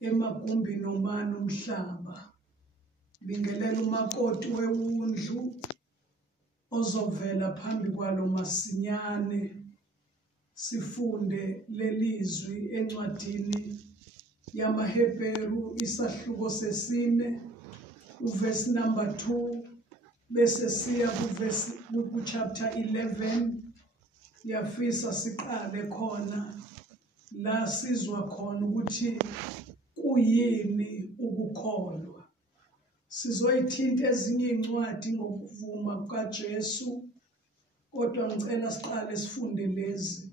emagumbi nomani umhlaba. Bingelela umakoti wewundlu ozovela phambi kwalo masinyane sifunde lelizwi encwadini yamaHebheru isahluko sesine uverse number 2 bese siya ku chapter 11 yafisa siqale khona la sizwa khona ukuthi kuyini ukukholwa. Sizoyithinta ezinye incwadi ngokuvuma kukaJesu, kodwa ngicela siqale sifunde lezi.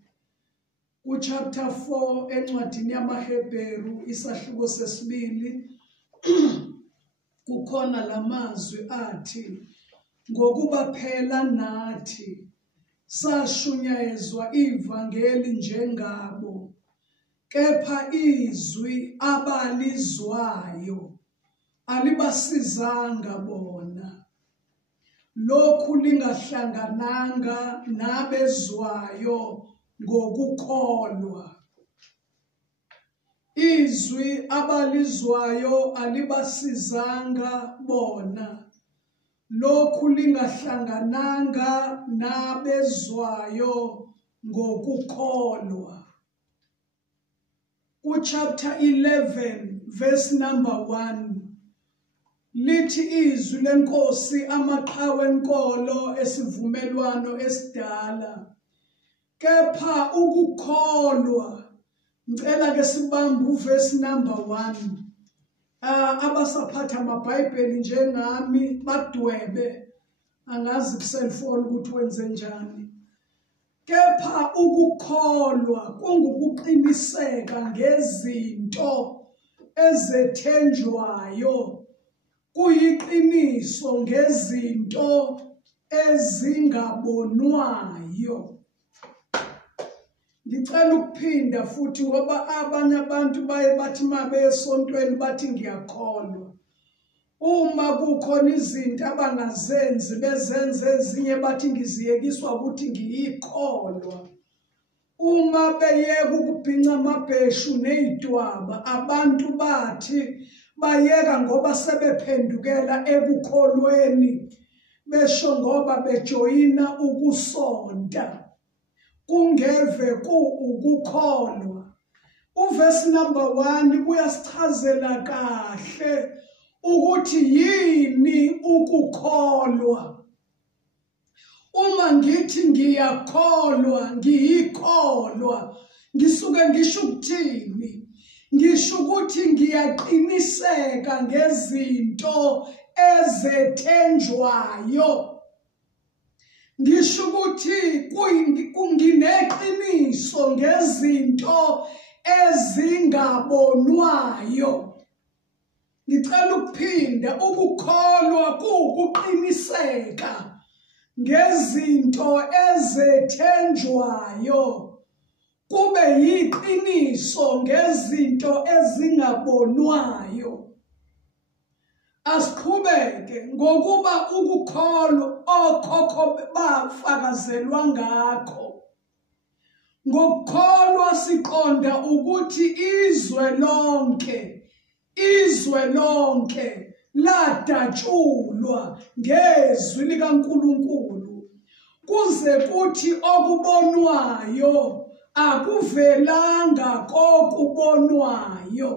Ku chapter 4 encwadini yamaHebheru isahluko sesibili kukhona lamazwi athi, ngokuba phela nathi sashunyayezwa ivangeli njengabo, kepha izwi abalizwayo alibasizanga bona. Lokhu lingahlangananga nabezwayo ngokukholwa. Izwi abalizwayo alibasizanga bona. Lokhu lingahlangananga nabezwayo ngokukholwa. Ku chapter 11 verse number 1 lithi izwi lenkosi amaqhawe enkolo esivumelwano esidala, kepha ukukholwa. Ngicela ke sibambe uverse number 1. Abasaphatha amabhayibheli njengami badwebe, angazi ku-cellphone ukuthi wenze njani. Kepha ukukholwa kungukuqiniseka ngezinto ezethenjwayo, kuyiqiniso ngezinto ezingabonwayo. Ngicela ukuphinda futhi ngoba abanye abantu baye bathi mabe esontweni bathi ngiyakholwa. Uma kukhona izinto abangazenzi bezenze ezinye bathi ngiziyekiswa ukuthi ngiyikholwa. Uma beyeka ukubhinca amabheshu nezidwaba abantu bathi bayeka ngoba sebephendukela ekukholweni, besho ngoba bejoyina ukusonta. Kungeve ukukholwa. Uverse number 1 uyasichazela kahle ukuthi yini ukukholwa. Uma ngithi ngiyakholwa, ngiyikholwa, ngisuke ngisho ukuthini? Ngisho ukuthi ngiyaqiniseka ngezinto ezethenjwayo. Ngisho ukuthi kungineqiniso ngezinto ezingabonwayo. Ngicela ukuphinda, ukukholwa kuwukuqiniseka ngezinto ezethenjwayo, kube yiqiniso ngezinto ezingabonwayo. Asiqhubeke ngokuba ukukholwa okhokho bafakazelwa ngakho. Ngokukholwa siqonda ukuthi izwe lonke ladatshulwa ngezwi likaNkulunkulu, kuze kuthi okubonwayo akuvelanga kokubonwayo.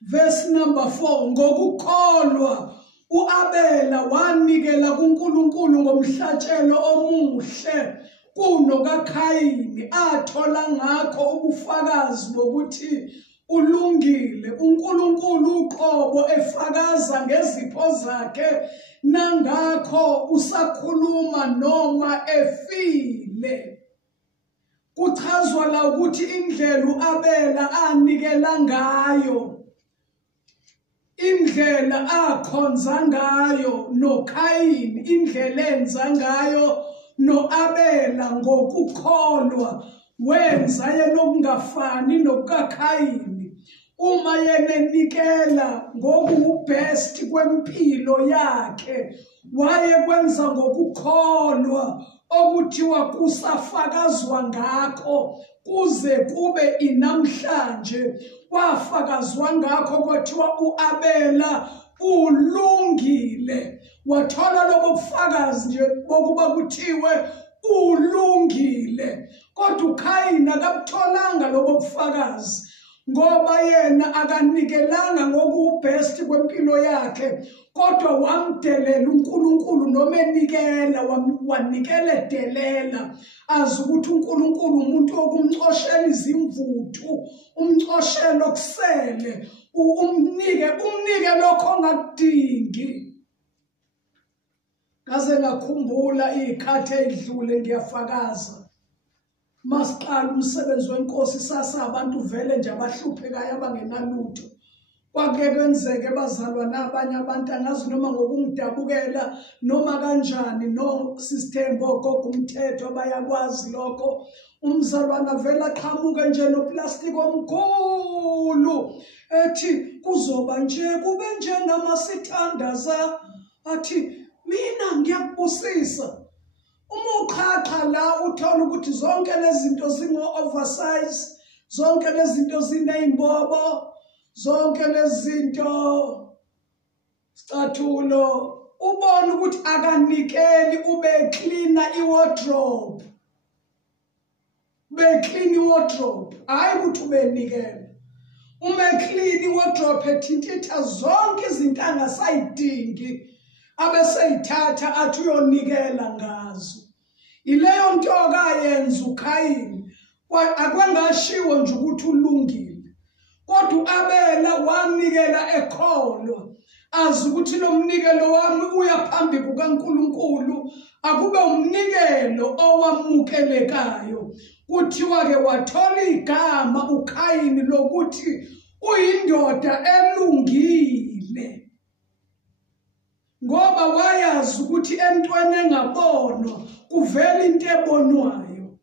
Verse number 4, ngokukholwa uAbela wanikela kuNkulunkulu ngomhlatshelo omuhle kunokaKhayini, athola ngakho ubufakazi bokuthi ulungile. uNkulunkulu uqobo efakaza ngezipho zakhe, nangakho usakhuluma noma efile. Kuchazwa la ukuthi indlela uAbela anikela ngayo, indlela akhonza ngayo noKhayini, indlela enza ngayo noAbela ngokukholwa, wenza yena okungafani nokukaKhayini. Uma yena enikela ngokubest kwempilo yakhe, wayekwenza ngokukholwa okuthiwa kusafakazwa ngakho kuze kube inamhlanje kwafakazwa ngakho kwathiwa uAbela ulungile. Wathola lobo bufakazi nje bokuba kuthiwe ulungile, kodwa uKhayini akabutholanga lobo bufakazi ngoba yena akanikelanga ngokubest kwempilo yakhe, kodwa wamdelela uNkulunkulu noma enikela wanikela delela, azi ukuthi uNkulunkulu umuntu okumcoshela izimvuthu, umcoshela okusele, umnike lokho ongakudingi. Kaze ngakhumbula izikhathi ezidlule, ngiyafakaza masiqala umsebenzi wenkosi sasa abantu vele nje abahluphekayo abangenalutho. Kwake kwenzeke bazalwane abanye abantu angazi noma ngokungidabukela noma kanjani, no system gogo umthetho bayakwazi lokho. Umzalwana vele aqhamuke nje noplastic omkhulu ethi kuzoba nje kube njengamasithandaza, athi mina ngiyakubusisa. Uma uqhaqa la uthola ukuthi zonke lezi zinto zingo-oversize, zonke lezi zinto ziney'mbobo, zonke lezi zinto scathulo, ubone ukuthi akanikeli, ube cleaner i-wardrobe, ube clean i-wardrobe, hhayi ukuthi ube nikela. Uma clean i-wardrobe ethintitha zonke izinto angasayidingi, abeseyithatha athi uyonikela ngazo. Ileyo nto akayenza uKhayini, akwengashiwo nje ukuthi ulungile, kodwa uAbela wanikela ekholwa, azi ukuthi lo mnikelo wami uya phambi kukaNkulunkulu, akube umnikelo owamukelekayo. Kuthiwa-ke wathola igama uKhayini lokuthi uyindoda elungile, ngoba wayazi ukuthi entweni engabonwa kuvela into ebonwayo,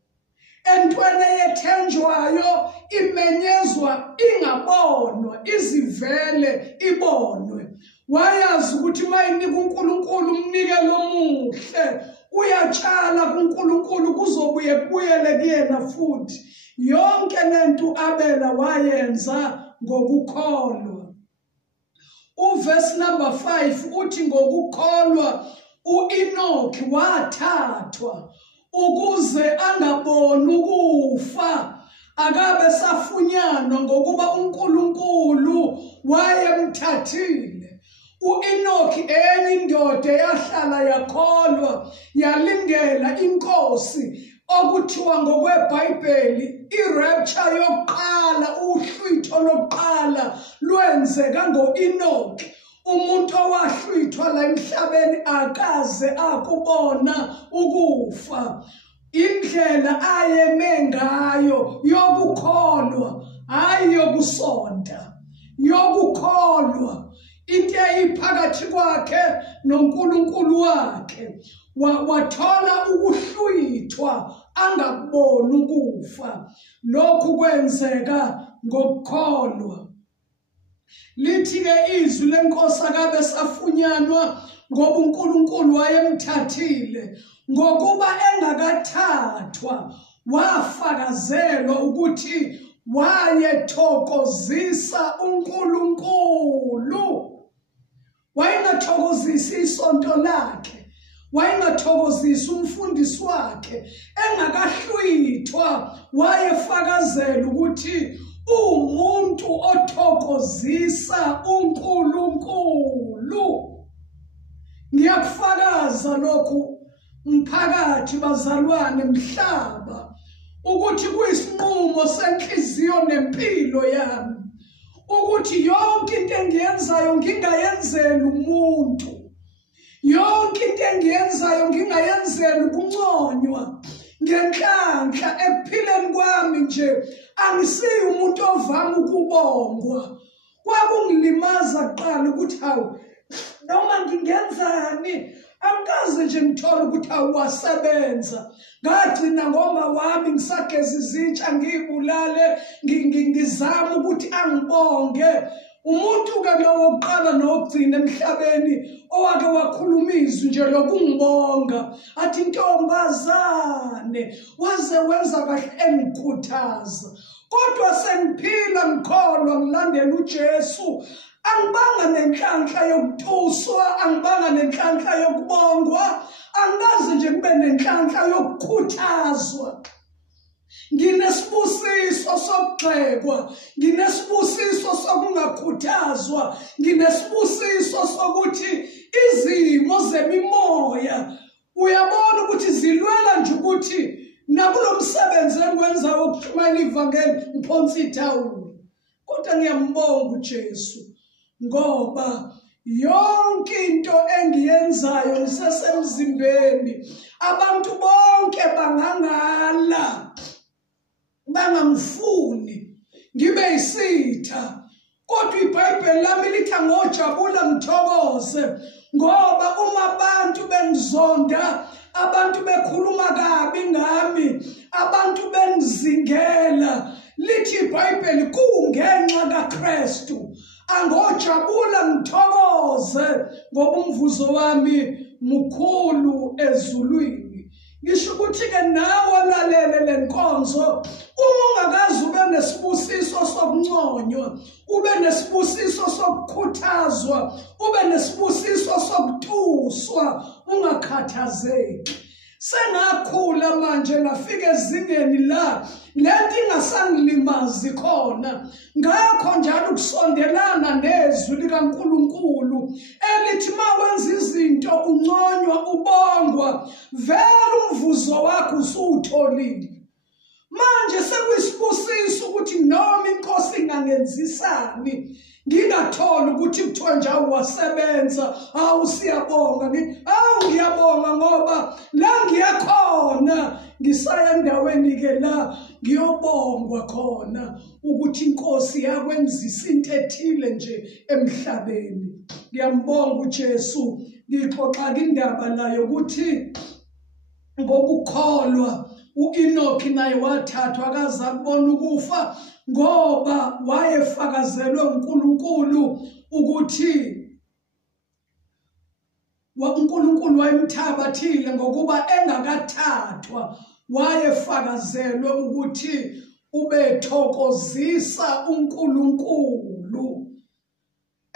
entweni eyethenjwayo imenyezwa ingabonwa, izivele ibonwe. Wayazi ukuthi mayinika uNkulunkulu umnikelo omuhle, uyatshala kuNkulunkulu kuzobuye kubuyele kuyena futhi. Yonke lento uAbela wayenza ngokukholwa. Uverse number 5 uthi ngokukholwa uEnoki wathathwa ukuze angaboni ukufa, akabe safunyanwa ngokuba uNkulunkulu wayemthathile. uEnoki enye indoda yahlala yakholwa, yalindela inkosi, okuthiwa ngokweBhayibheli i-rapture yokuqala, uhlwitho lokuqala lwenzeka ngoEnoki. Umuntu owahlwithwa la emhlabeni akaze akubona ukufa. Indlela ayeme ngayo yokukholwa, hayi yokusonda, yokukholwa, into eyiphakathi kwakhe noNkulunkulu wakhe. Wathola ukuhlwithwa angakuboni ukufa. Lokhu kwenzeka ngokukholwa. Lithi-ke izwi lenkosi akabe safunyanwa ngoba uNkulunkulu wayemthathile. Ngokuba engakathathwa wafakazelwa ukuthi wayethokozisa uNkulunkulu. Wayengathokozisi isonto lakhe, wayengathokozisi umfundisi wakhe. Engakahlwithwa wayefakazela ukuthi umuntu othokozisa uNkulunkulu. Ngiyakufakaza lokhu mphakathi, bazalwane, mhlaba, ukuthi kuyisinqumo senhliziyo nempilo yami ukuthi yonke into engiyenzayo ngingayenzeli umuntu, yonke into engiyenzayo ngingayenzeli ukunconywa, ngenhlanhla ekuphileni kwami nje angisiyi umuntu ovama ukubongwa. Kwakungilimaza kuqala ukuthi hawu noma ngingenzani angikaze nje ngithole ukuthi awasebenza. Ngagcina ngoma wami ngisageza izitsha ngibulale ngizama ukuthi angibonge. umuntu ke lowokuqala nokugcina emhlabeni owake wakhuluma izwi nje lokungibonga athi ntombazane waze wenza kahle engikhuthaza kodwa sengiphila ngikholwa ngilandela uJesu angibanga nenhlanhla yokuthuswa angibanga nenhlanhla yokubongwa angazi nje kube nenhlanhla yokukhuthazwa nginesibusiso sokugxekwa nginesibusiso sokungakhuthazwa nginesibusiso sokuthi izimo zemimoya uyabona ukuthi zilwela nje ukuthi nakulo msebenzi engwenza wokuxhumana ivangeli ngiphonsa ithawula kodwa ngiyambonga uJesu ngoba yonke into engiyenzayo ngisesemzimbeni abantu bonke bangangala bangangifuni ngibe isitha kodwa iBhayibheli lami lithi ngojabula ngithokoze ngoba uma abantu bengizonda abantu bekhuluma kabi ngami abantu bengizingela lithi iBhayibheli kungenxa kaKristu angojabula ngithokoze ngoba umvuzo wami mukhulu ezulwini ngisho ukuthi ke nawe lalele lenkonzo uma ungakazi ube nesibusiso sokunconywa ube nesibusiso sokukhuthazwa ube nesibusiso sokuthuswa ungakhathazeki sengakhula manje ngafika ezingeni la lento ingasangilimazi khona ngakho njalo ukusondelana nezwi likaNkulunkulu elithi mawenza izinto unconywa ubongwa vele umvuzo wakho usutholile manje sekuyisibusiso ukuthi noma inkosi ingangenzisani ngingatholi ukuthi kuthiwa nje wasebenza siyabonga ngithi ngiyabonga ngoba la ngiyakhona ngisaya endaweni ke la ngiyobongwa khona ukuthi inkosi yakwenzisa into ethile nje emhlabeni ngiyambonga uJesu ngixoxa indaba la yokuthi ngokukholwa uEnoki naye wathathwa akazakubona ukufa ngoba wayefakazelwe uNkulunkulu ukuthi uNkulunkulu wayemthabathile ngokuba engakathathwa wayefakazelwe ukuthi ubethokozisa uNkulunkulu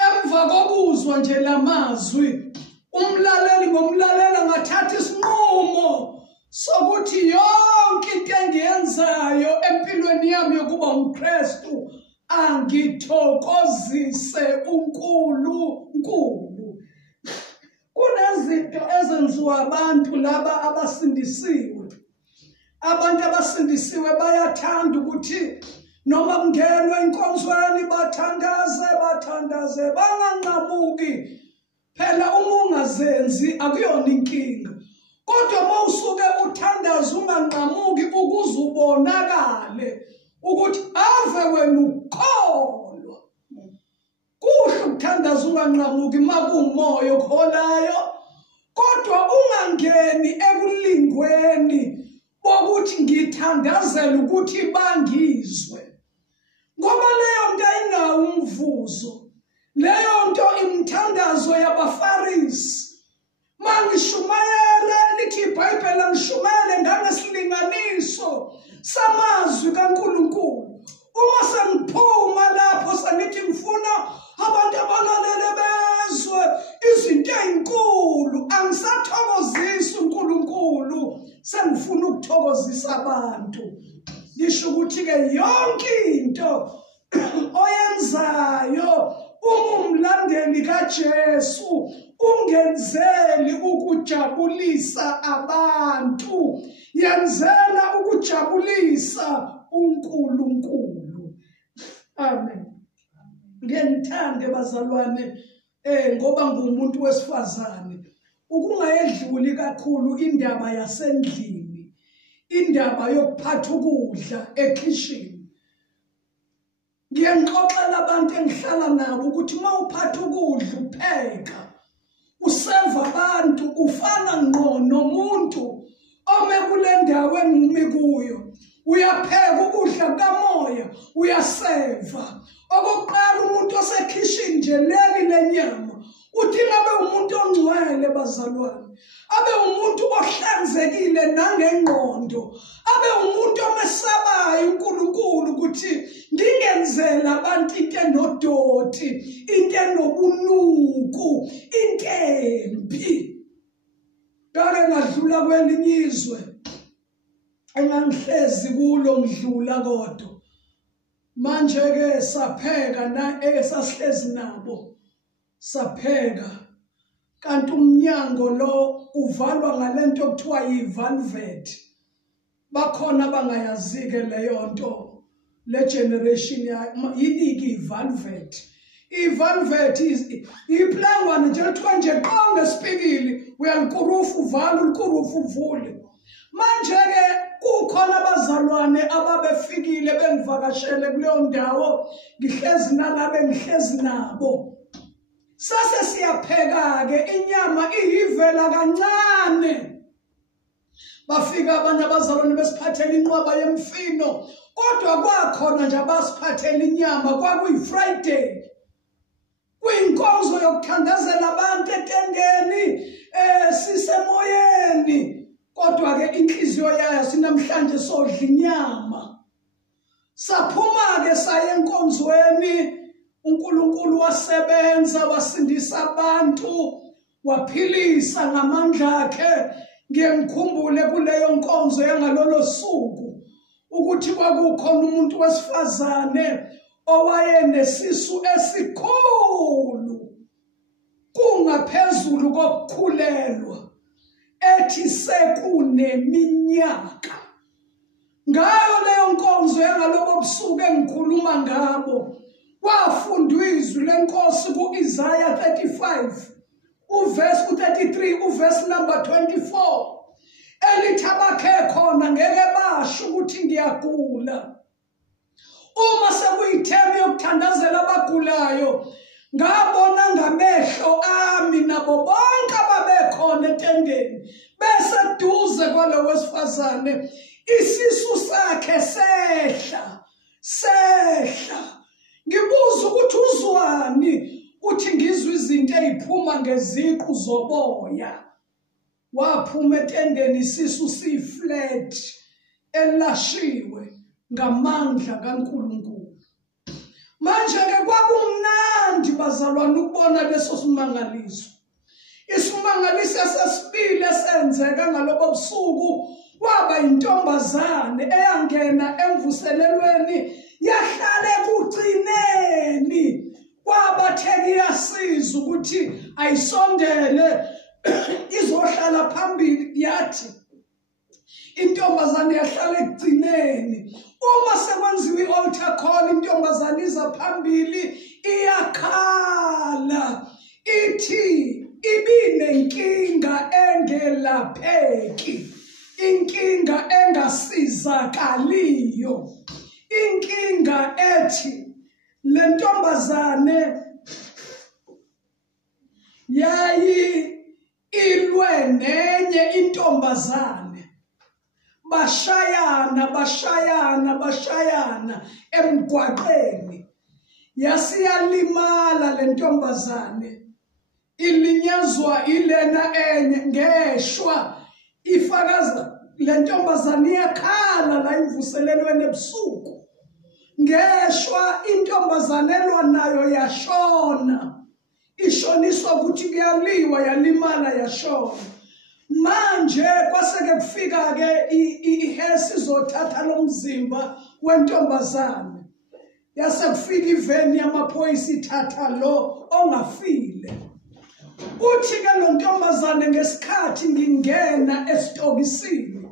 emva kokuzwa nje lamazwi umlaleli ngomlalela ngathatha isinqumo sokuthi yonke into engiyenzayo empilweni yami yokuba umKristu angithokozise uNkulunkulu kunezinto ezenziwa abantu laba abasindisiwe abantu abasindisiwe bayathanda ukuthi noma kungenwe inkonzweni bathandaze banganqamuki phela uma ungazenzi akuyona inkinga kodwa mawusuke uthandaza unganqamuki ukuze ubonakale ukuthi ave wena ukholwa kuhle ukuthandaza unganqamuki makuumoya okholayo kodwa ungangeni ekulingweni bokuthi ngithandazela ukuthi bangizwe ngoba leyo nto ayinawo umvuzo leyo nto imthandazo yabafarisi mangishumayele lithi iBhayibheli ngishumayele ngangesilinganiso samazwi kaNkulunkulu uma sengiphuma lapho sengithi ngifuna abantu abalalele bezwe izinto ezinkulu angisathokozisi uNkulunkulu sengifuna ukuthokozisa abantu ngisho ukuthi ke yonke into oyenzayo umlandeli kaJesu ungenzeli ukujabulisa abantu yenzela ukujabulisa uNkulunkulu amen ngiyithande bazalwane ngoba ngumuntu wesifazane ukungayedluli kakhulu indaba yasendlini indaba yokuphatha ukudla ekitchen ngiyangixoxela abantu engihlala nabo ukuthi mawuphatha ukudla upheka useva abantu ufana ngqo nomuntu ome kule ndawo engimi kuyo uyapheka ukudla kamoya uyaseva okokuqala umuntu osekhishini nje leli lenyama udinga abe umuntu ongcwele bazalwane, abe umuntu ohlanzekile nangengqondo, abe umuntu omesabayo uNkulunkulu ukuthi ngingenzela abantu into enodoti, into enobunuku, into embi. Ngake ngadlula kwelinye izwe engangihlezi kulo ngidlula kodwa manje ke sapheka na esasihlezi nabo sapheka kanti umnyango lo uvalwa ngalento okuthiwa yivalvet. Bakhona bangayazike leyo nto le generation yini ivalvet. Ivalvet iplangwana nje kuthiwa nje qonge sipikili uyalukurufu uvala ulukurufu uvule. Manje ke kukhona abazalwane ababefikile bengivakashele kuleyo ndawo ngihlezi nalabe ngihlezi nabo. Sase siyapheka ke inyama ihivela kancane. Bafika abanye abazalwane besiphathela inqwaba yemfino kodwa kwakhona nje abasiphathela inyama kwakuyi-Friday. Kuyinkonzo yokuthandazela abantu etendeni sisemoyeni. Kodwa ke inhliziyo yayo sinamhlanje sodla inyama. Saphuma ke saya enkonzweni, uNkulunkulu wasebenza wasindisa abantu, waphilisa ngamandla akhe. Ngiyengikhumbule kuleyo nkonzo yangalolo suku ukuthi kwakukhona umuntu wesifazane owayenesisu esikhulu kungaphezulu kokukhulelwa. Ethi sekuneminyaka. Ngayo leyo nkonzo yangalobo busuku engikhuluma ngabo kwafundwa izwi lenkosi ku-Isaiah 35 uverse ku-33 uverse number 24 elithi abakhe khona ngeke basho ukuthi ngiyagula. Uma sekuyithemi yokuthandazela abagulayo ngabona ngamehlo ami nabo bonke ababekhona etendeni beseduze kwalo wesifazane isisu sakhe sehla. Ngibuza ukuthi uzwani, uthi ngizwe izinto eziphuma ngeziqu zoboya. Waphuma etendeni isisu siflat elashiwe ngamandla kaNkulunkulu. Manje ke kwakumnandi bazalwane ukubona leso simangaliso. Isimangaliso sesibili esenzeka ngalobo busuku kwaba intombazane eyangena emvuselelweni yahlala ekugcineni. Kwabatheki yasiza ukuthi ayisondele izohlala phambili. Yathi intombazane yahlala ekugcineni. Uma sekwenziwa i-altar call intombazane iza phambili iyakhala ithi ibinenkinga engelapheki, inkinga engasizakaliyo, inkinga ethi le ntombazane yayi ilwe nenye intombazane. Bashayana emgwaqeni. Yasiyalimala le ntombazane. Ilinyazwa ilena enye ngeshwa ifakaza le ntombazane iyakhala la imvuselelweni ebusuku. Ngeshwa intombazane elwa nayo yashona. Ishoniswa ukuthi kuyaliwa yalimala yashona. Manje kwaseke kufika ke ihesi izothatha lo mzimba wentombazane. Yase kufika iveni yamaphoyisa ithatha lo ongafile. Uthi ke lo ntombazane ngesikhathi ngingena esitokisini.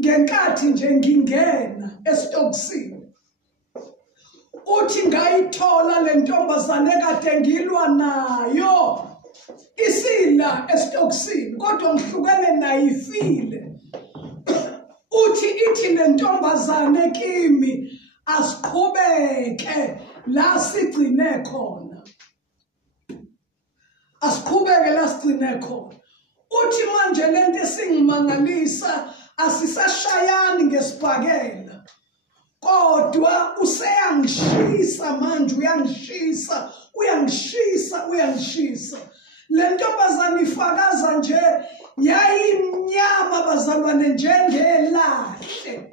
Ngenkathi nje ngingena esitokisini. Uthi ngayithola le ntombazane kade ngilwa nayo. Isila esitokisini kodwa ngihlukene nayo ifile. Uthi ithi le ntombazane kimi asiqhubeke la sigcine khona. Asiqhubeke la sigcine khona. Uthi manje lento esingimangalisa asisashayani ngesibhakela. Kodwa useyangishisa manje uyangishisa uyangishisa. Le ntombazane ifakaza nje yayimnyama bazalwane njengelahle.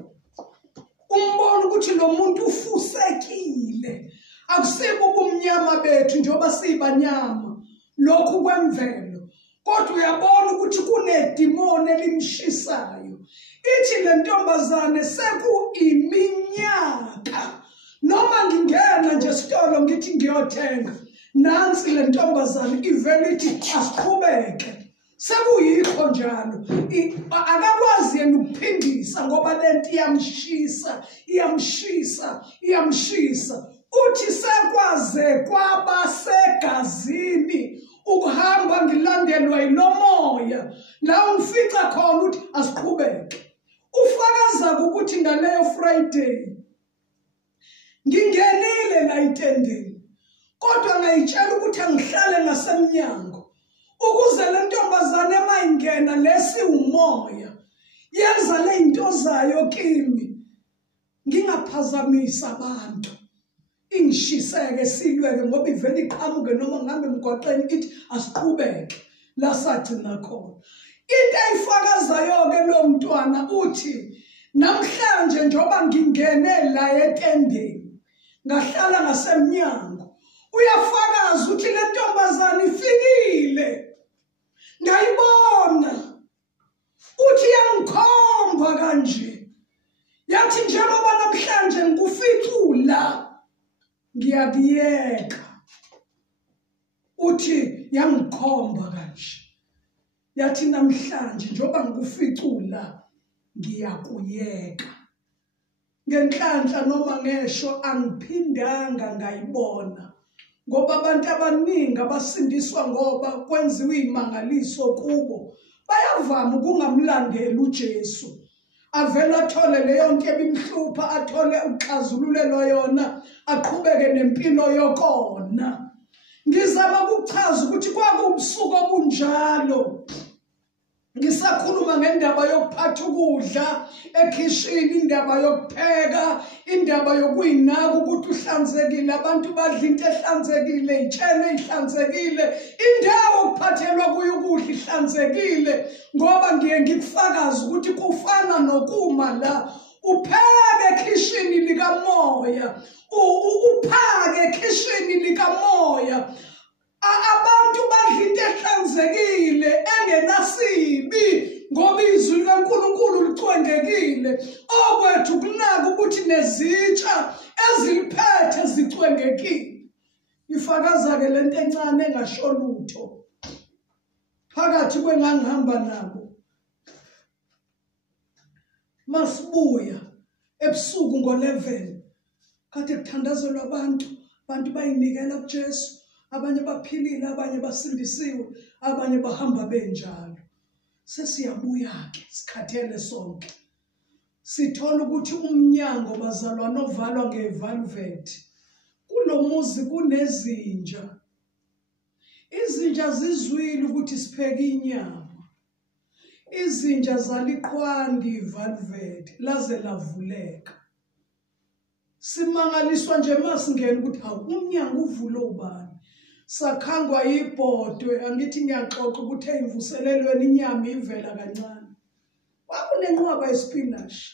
Umbona ukuthi lo muntu ufusekile. Akusibo ubumnyama bethu njengoba sibanyama lokhu kwemvelo. Kodwa uyabona ukuthi kunedimoni elimshisayo. Ithi le ntombazane sekuyiminyaka. Noma ngingena nje esitolo ngithi ngiyothenga. Nansi le ntombazane ivele ithi asiqhubeke. Sekuyikho njalo. Akakwazi yena ukuphindisa ngoba lento iyamshisa. Uthi sekwaze kwaba segazini ukuhamba ngilandelwa yilomoya. La ungifica khona uthi asiqhubeke. Ufakaza ukuthi ngaleyo Friday ngingenile la itendeni. Kodwa ngayitshela ukuthi angihlale ngasemnyango. Ukuze le ntombazane mayingena lesi umoya yenza le into zayo kimi ngingaphazamisa abantu ingishiseke silweke ngoba ivele iqhamuke noma ngihambe emgwaqeni ithi asiqhubeke la sagcina khona. Into ayifakazayo ke lo mntwana uthi namhlanje njoba ngingene la etendeni ngahlala ngasemnyango. Uyafakaza ukuthi le ntombazane ifikile. Ngayibona uthi yangikhomba kanje. Yathi njengoba namhlanje ngikuficula ngiyakuyeka. Uthi yangikhomba kanje. Yathi namhlanje njengoba ngikuficula ngiyakuyeka. Ngenhlanhla noma ngesho angiphindanga ngayibona. Ngoba abantu abaningi abasindiswa ngoba kwenziwa imangaliso kubo bayavama ukungamlandeli uJesu. Avela athole leyo nto ebimhlupha athole uxazululelo yona aqhubeke nempilo yokona. Ngizama ukuchaza ukuthi kwakubusuku obunjalo. Ngisakhuluma ngendaba yokuphatha ukudla ekhishini, indaba yokupheka, indaba yokuyinaka ukuthi uhlanzekile, abantu badla into ehlanzekile, itshele ihlanzekile, indawo okuphathelwa kuyo ukudla ihlanzekile. Ngoba ngiye ngikufakaza ukuthi kufana nokuma la upheke ekhishini likamoya, uphake ekhishini likamoya. Abantu badla into ehlanzekile engenasibi ngoba izwi likaNkulunkulu licwengekile. Okwethu kunaka ukuthi nezitsha eziliphethe zicwengekile. Ifakaza ke lento encane engasho lutho. Phakathi kwengangihamba nabo. Masibuya ebusuku ngo-11 kade kuthandazelwa abantu bayinikela kuJesu. Abanye baphilile, abanye basindisiwe, abanye bahamba benjalo. Sesiyabuya ke sikhathele sonke. Sithola ukuthi umnyango bazalwane ovalwa ngevalveti. Kulomuzi kunezinja. Izinja zizwile ukuthi sipheke inyama. Izinja zaliqhwanda ivalveti laze lavuleka. Simangaliswa nje masingena ukuthi hawu umnyango uvule ubani. Sakhangwa yibhodwe angithi ngiyaxoxa ukuthi eyimvuselelweni inyama ivela kancane. Kwakunenqwaba yespinashi,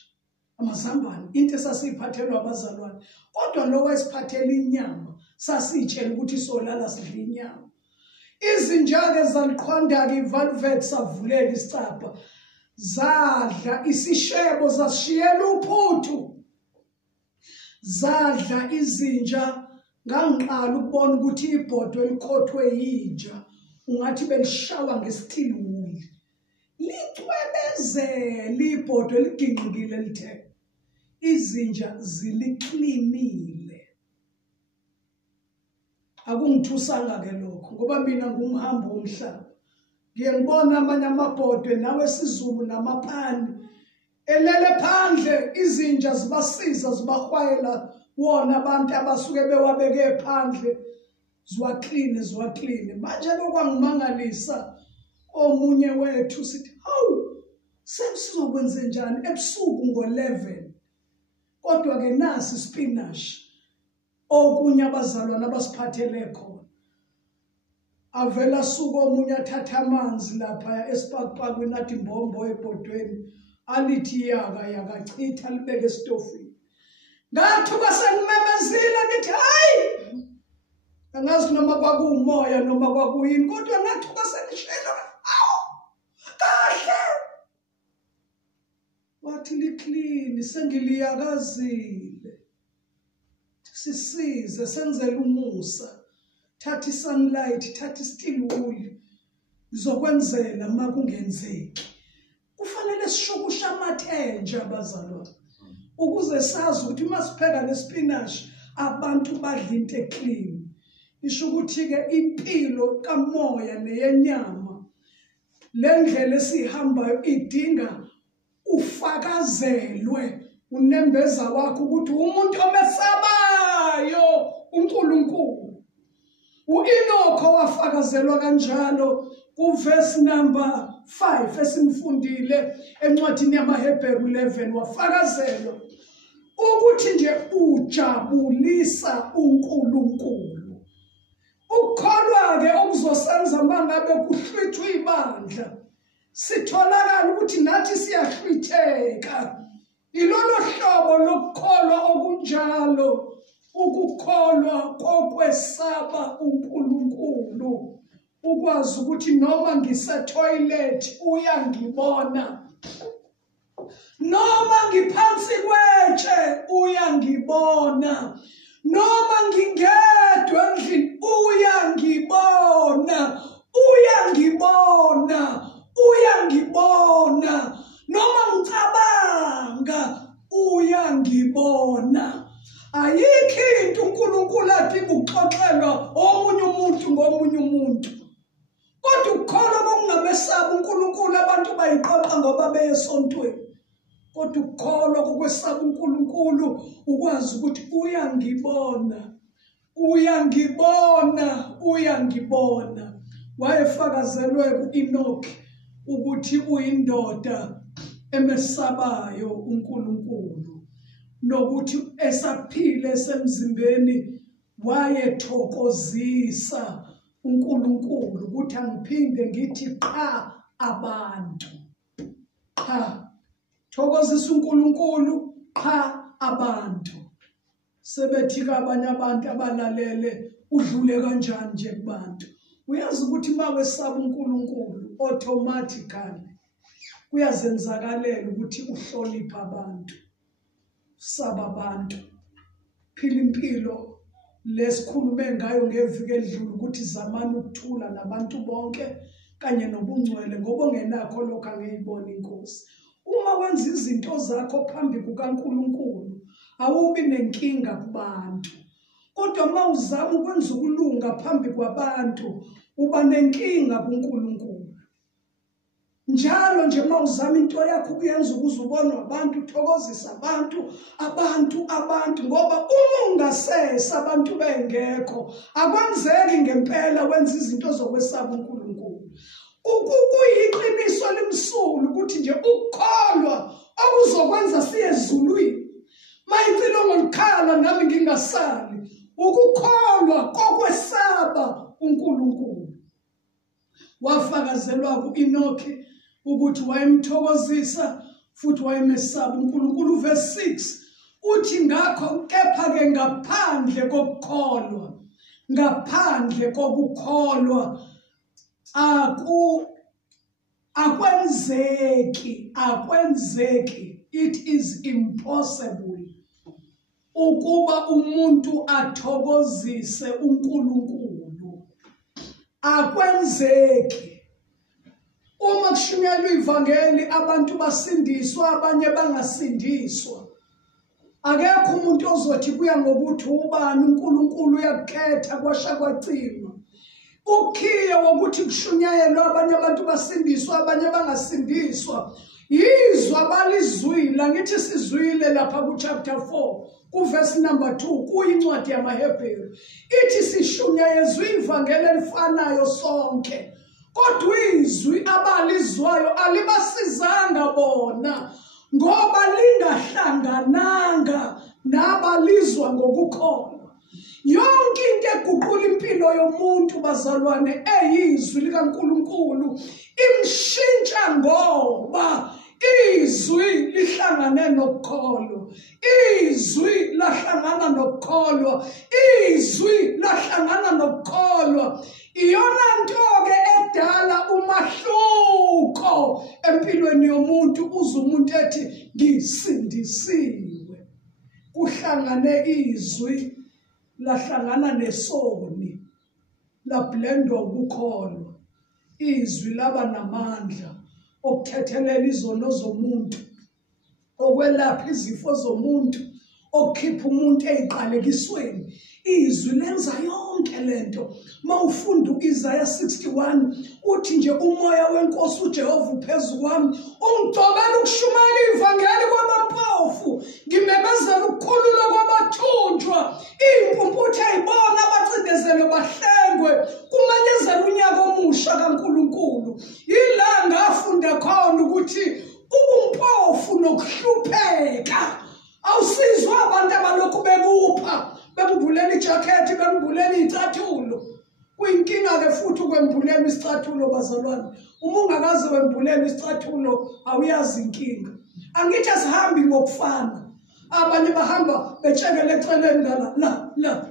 amazambane, into esasiyiphathelwa abazalwane. Kodwa lo wayesiphathela inyama sasitshela ukuthi solala sidla inyama. Izinja-ke zaliqhwanda-ke ivalveti savuleka isicapha. Zadla isishebo zasishiyela uphuthu. Zadla izinja. Ngangiqala ukubona ukuthi ibhodwe likhothwe yinja ungathi belishawa ngesithili. Licwebezela ibhodwe liginqikile lithe. Izinja ziliklinile. Akungithusanga ke lokho ngoba mina ngumhambi womhlaba. Ngiye ngibona amanye amabhodwe nawe siZulu namapani elele phandle izinja zibasiza zibahwayela wona abantu abasuke bewabeke phandle ziwakline. Manje lokwangimangalisa omunye wethu sithi hawu sesizokwenza njani ebusuku ngo-11. Kodwa ke nasi spinash okunye abazalwane abasiphathele khona. avela suka omunye athatha amanzi lapha esipaqapaqweni athi imbombo ebhodweni alithi yakachitha libeke esitofini. Ngathuka sengimemezile ngithi hayi angazi noma kwakuumoya noma kwakuyini kodwa ngathuka sengishela kahle wathi liclean sengiliyakazile sisize senzele umusa thatha sunlight thatha still wool izokwenzela uma kungenzeki. Kufanele sishukusha amathenje abazalwane ukuze sazi ukuthi uma sipheka lesipinashi abantu badla into eclean. Isho ukuthi ke impilo kamoya neyenyama lendlela esihambayo idinga ufakazelwe unembeza wakho ukuthi umuntu omesabayo uNkulunkulu. uEnokho wafakazelwa kanjalo kuverse number 5 esimfundile encwadini yamaHebheru 11 wafakazelwa ukuthi nje ujabulisa uNkulunkulu. Ukukholwa ke okuzosenza mangabe kuhlwithwa ibandla sitholakala ukuthi nathi siyahlwitheka. Ilolo hlobo lokukholwa okunjalo ukukholwa kokwesaba uNkulunkulu ukwazi ukuthi noma ngise-toilet uyangibona, noma ngiphansi kwetshe uyangibona, noma ngingedwa endlini uyangibona, uyangibona, uyangibona, noma ngicabanga uyangibona. Ayikho into uNkulunkulu adinga ukuxoxelwa omunye umuntu ngomunye umuntu. Kodwa ukukholwa kokungamesaba uNkulunkulu abantu bayixoxa ngoba beye esontweni. Kodwa ukukholwa kokwesaba uNkulunkulu ukwazi ukuthi uyangibona, uyangibona, uyangibona. Wayefakazelwe kuEnokhi ukuthi uyindoda emesabayo uNkulunkulu nokuthi esaphile semzimbeni wayethokozisa uNkulunkulu ukuthi angiphinde ngithi qha abantu. Qha thokozisa uNkulunkulu qha abantu. Sebethi abanye abantu abalalele udlule kanjani nje kubantu. Uyazi ukuthi mawesaba uNkulunkulu automatically kuyazenzakalela ukuthi uhlonipha abantu. Saba abantu phila impilo lesikhulume ngayo ngeviki edlule ukuthi zamani ukuthula nabantu bonke kanye nobungcwele ngoba ongenakho lokho angeyibona inkosi. Uma wenza izinto zakho phambi kukaNkulunkulu awubi nenkinga kubantu, kodwa uma uzama ukwenza ukulunga phambi kwabantu uba nenkinga kuNkulunkulu. Njalo nje uma uzama into yakho kuyenza ukuze ubonwe abantu uthokozisa abantu ngoba uma ungasesa abantu bengekho akwenzeki ngempela wenza izinto zokwesaba uNkulunkulu. Kuyiqiniso limsulu ukuthi nje ukukholwa okuzokwenza siye ezulwini. Mayicilongo likhala nami ngingasali ukukholwa kokwesaba uNkulunkulu. Wafakazelwa kuEnokhi ukuthi wayemthokozisa futhi wayemesaba uNkulunkulu. Verse 6 uthi ngakho kepha-ke ngaphandle kokukholwa akwenzeki, it is impossible ukuba umuntu athokozise uNkulunkulu. Akwenzeki. Uma kushunyelwa ivangeli abantu basindiswa abanye bangasindiswa. Akekho umuntu ozothi kuya ngokuthi ubani uNkulunkulu uyakhetha kwasha kwacima. Ukhiye wokuthi kushunyelwa abanye abantu basindiswa abanye bangasindiswa. Yizwa balizwile ngithi sizwile lapha ku chapter 4 ku verse number 2 kuyincwadi yamaHebheru ithi sishunyayezwe ivangeli elifanayo sonke. Kodwa izwi abalizwayo alibasizanga bona ngoba lingahlangananga nabalizwa ngokukholwa. Yonke into iguqula impilo yomuntu bazalwane eyizwi likaNkulunkulu imshintsha ngoba izwi lihlangane nokukholwa, izwi lahlangana nokukholwa, izwi lahlangana nokukholwa. Iyona nto-ke edala umahluko empilweni yomuntu, uzwe umuntu ethi ngisindisiwe. Kuhlangane izwi lahlangana nesoni, lablendwa ukukholwa. Izwi laba namandla okuthethelela izono zomuntu, okwelapha izifo zomuntu, okukhipha umuntu eziqalekisweni. Izwi lenza yonke lento. Mawufunda uIsaiah 61 uthi nje umoya wenkosi uJehova uphezu kwami, ungigcobela ukushumayela ivangeli kwabampofu, ngimemezela ukukhululwa kwabathunjwa, impumputhe eyibona abacindezelwe bahlengwe, kumanyezela unyaka omusha kaNkulunkulu. Yila ngafunda khona ukuthi ubumpofu nokuhlupheka awusizwa abantu abalokhu bekupha, bembulela ijakhethi, bembulela izicathulo. Kuyinkinga-ke futhi ukwembulela isicathulo bazalwane. Uma ungakaze wembulela isicathulo awuyazi inkinga. Angithi asihambi ngokufana. Abanye bahamba betshekele eceleni la.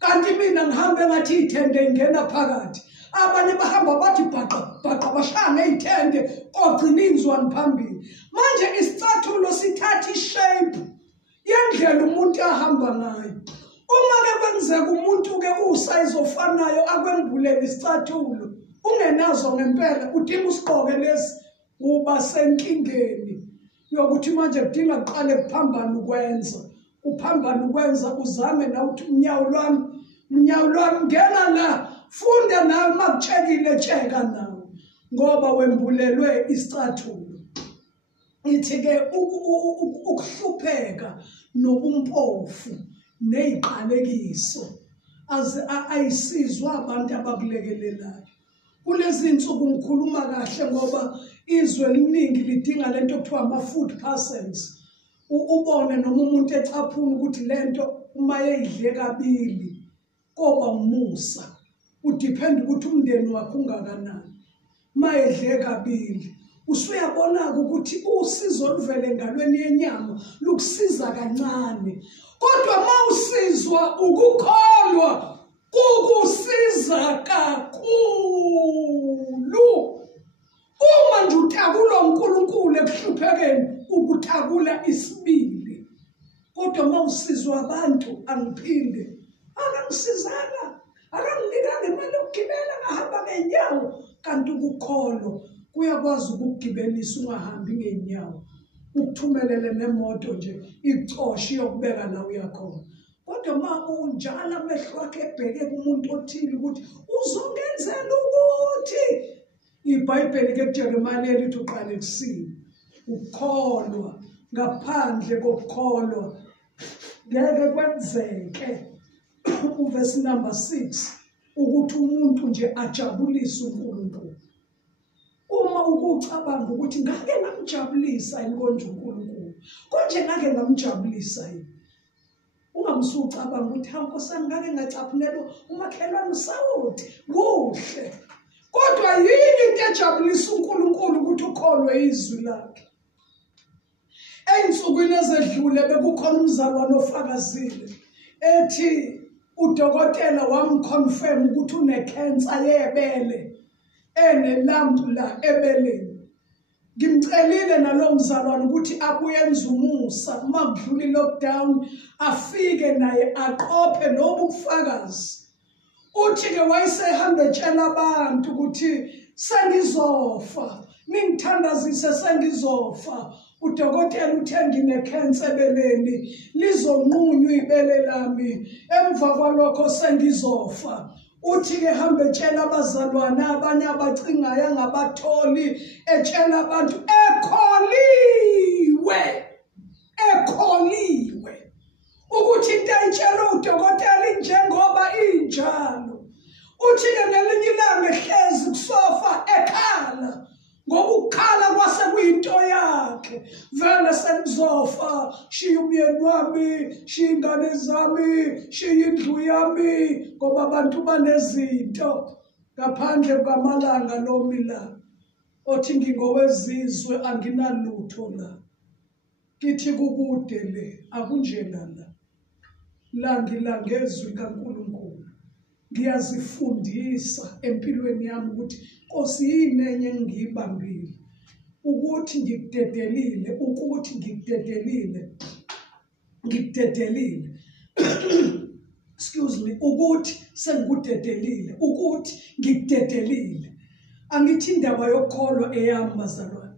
Kanti mina ngihambe ngathi ithende ingena phakathi. Abanye bahamba bathi bhaqa bashanga ithende ogcina inzwani phambili. Manje isicathulo sithatha ishape yendlela umuntu ahamba ngayo. Uma-ke kwenzeka umuntu-ke usayizi ofanayo akwembulele isicathulo, ungenazo ngempela, udinga usigqoke lesi, uba senkingeni yokuthi manje kudinga kuqale kuphambana ukwenza. Kuphambana ukwenza uzame na uthi unyawo lwami ngena la, funda nawe makutshekile tsheka nawe, ngoba wembulelwe isicathulo. Ithi-ke ukuhlupheka nobumpofu neziqalekiso ayisizwa abantu abakulekelelayo. Kulezi insuku ngikhuluma kahle ngoba izwe eliningi lidinga lento okuthiwa ama-food parcels. Ubone noma umuntu ecaphuna ukuthi lento uma yeyidle kabili koba umusa. Udepend ukuthi umndeni wakho ungakanani. Uma yedle kabili usuyabona ukuthi usizo oluvele engalweni yenyama lukusiza kancane. Kodwa mawusizwa ukukholwa kukusiza kakhulu. Uma nje utakula uNkulunkulu ekuhluphekeni ukutakula isibili. Kodwa mawusizwa abantu angiphinde akangisizanga, akanginikanga imali yokugibela ngahamba ngenyawo, kanti ukukholwa kuyakwazi ukukugibelisa ungahambi ngenyawo, ukuthumelele nemoto nje icoshe yokubeka la uyakhona. Kodwa uma unjalo amehlo akhe ebheke kumuntu othile ukuthi uzongenzela ukuthi, iBhayibheli ke kuJeremane lithi uqale kusini, ukukholwa. Ngaphandle kokukholwa ngeke kwenzeke, uvesi number 6, ukuthi umuntu nje ajabulise uNkulunkulu. Uma ukucabanga ukuthi ngake ngamjabulisa yini konje uNkulunkulu, konje ngake ngamjabulisa yini, ungamsucabanga ukuthi hawu Nkosi yami ngake ngacaphunela umakhelwane uSawoti kuhle. Kodwa yini into ejabulisa uNkulunkulu ukuthi ukholwe izwi lakhe? Ey'nsukwini ezedlule bekukhona umzalwane ofakazile ethi udokotela wamconfirm ukuthi unekhensa yebele, enelambu la ebeleni. Ngimcelile nalo mzalwane ukuthi abuyenza umusa uma kudlula i-lockdown afike naye aqophe lobu bufakazi. Uthi-ke wayesehambe etshela abantu ukuthi sengizofa, ningithandazise sengizofa. Udokotela uthe nginekhensa ebeleni, lizonqunywa ibele lami, emva kwalokho sengizofa. Uthi-ke hambe etshela abazalwane abanye abacingayo angabatholi, etshela abantu ekholiwe ukuthi into ayitshela udokotela injengoba injalo. Uthi-ke ngelinye ilanga ehlezi kusofa ekhala ngoba ukukhala kwase kuyinto yakhe. Vele sengizofa, shiya umyeni wami, shiya ingane zami, shiya indlu yami, ngoba abantu banezinto ngaphandle kwamalanga lomila. Othi ngingowezizwe anginalutho la. Kithi kukude le, akunjena la. La ngilangezwi kaNkulunkulu. Ngiyazifundisa empilweni yami ukuthi Nkosi yini enye ngiyibambile. Ukuthi ngikudedelile, ukuthi ngikudedelile. Ngikudedelile. Excuse me, ukuthi sengikudedelile, ukuthi ngikudedelile. Angithi indaba yokukholwa eyami bazalwane.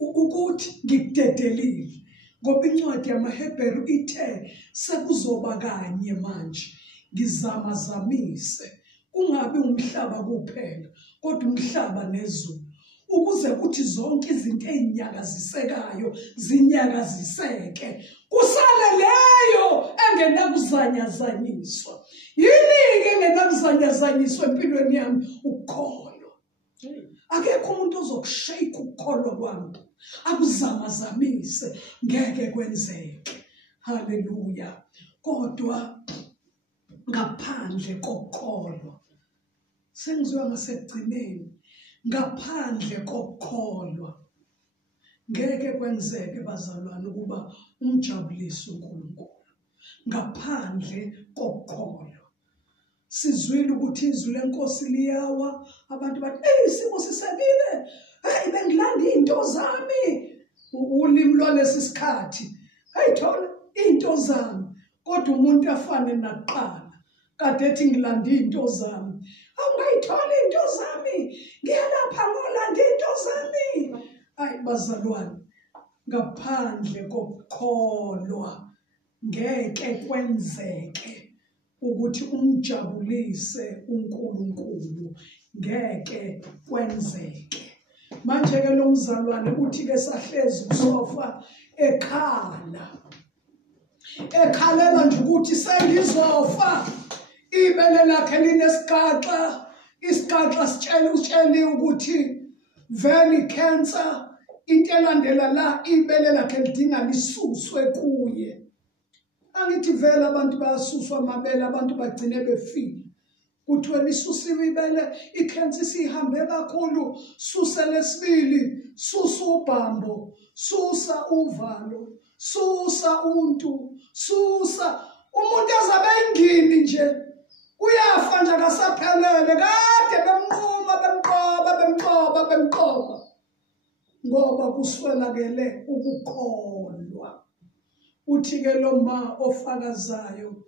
Ukuthi ngikudedelile. Ngoba incwadi yamaHebheru ithe sekuzoba kanye manje ngizamazamise kungabi umhlaba kuphela kodwa umhlaba nezulu ukuze kuthi zonke izinto ezinyakazisekayo zinyakaziseke kusale leyo engenakuzanyazanyiswa. Yini ke engenakuzanyazanyiswa empilweni yami? Ukukholwa. Akekho umuntu ozokushayika ukukholwa kwami akuzamazamise, ngeke kwenzeke. Haleluya. Kodwa ngaphandle kokukholwa, sengizwe ngasekugcineni, ngaphandle kokukholwa ngeke kwenzeke bazalwane ukuba umjabulise uNkulunkulu. Ngaphandle kokukholwa. Sizwile ukuthi izwi leNkosi liyawa, abantu bathi isimo sisekile, hey bengilanda into zami. Ulimi lwalesi sikhathi, hey thola into zami, kodwa umuntu afane nakuqala kade ethi ngilanda into zami. Awungayithola into zami, ngiyalapha ngolanda into zami. Hayi bazalwane, ngaphandle kokukholwa ngeke kwenzeke ukuthi umjabulise uNkulunkulu, ngeke kwenzeke. Manje ke lo mzalwane uthi ke sahlezi kusofa ekhalela nje ukuthi sengizofa. Ibele lakhe linesigaxa, isigaxa sitshele ukuthi vele cancer, into elandela la ibele lakhe lidinga lisuswe kuye. Angithi vele abantu bayasuswa amabele, abantu bagcine befile. Kuthiwe lisusiwe ibele, ikhensa isihambe kakhulu, susa lesibili, susa ubhambo, susa uvalo, susa untu, susa umuntu azabe ingini nje. Uyafa nje akasaphelele, kade bemqoba ngoba kuswelakele ukukholwa. Uthi ke lo ma ofakazayo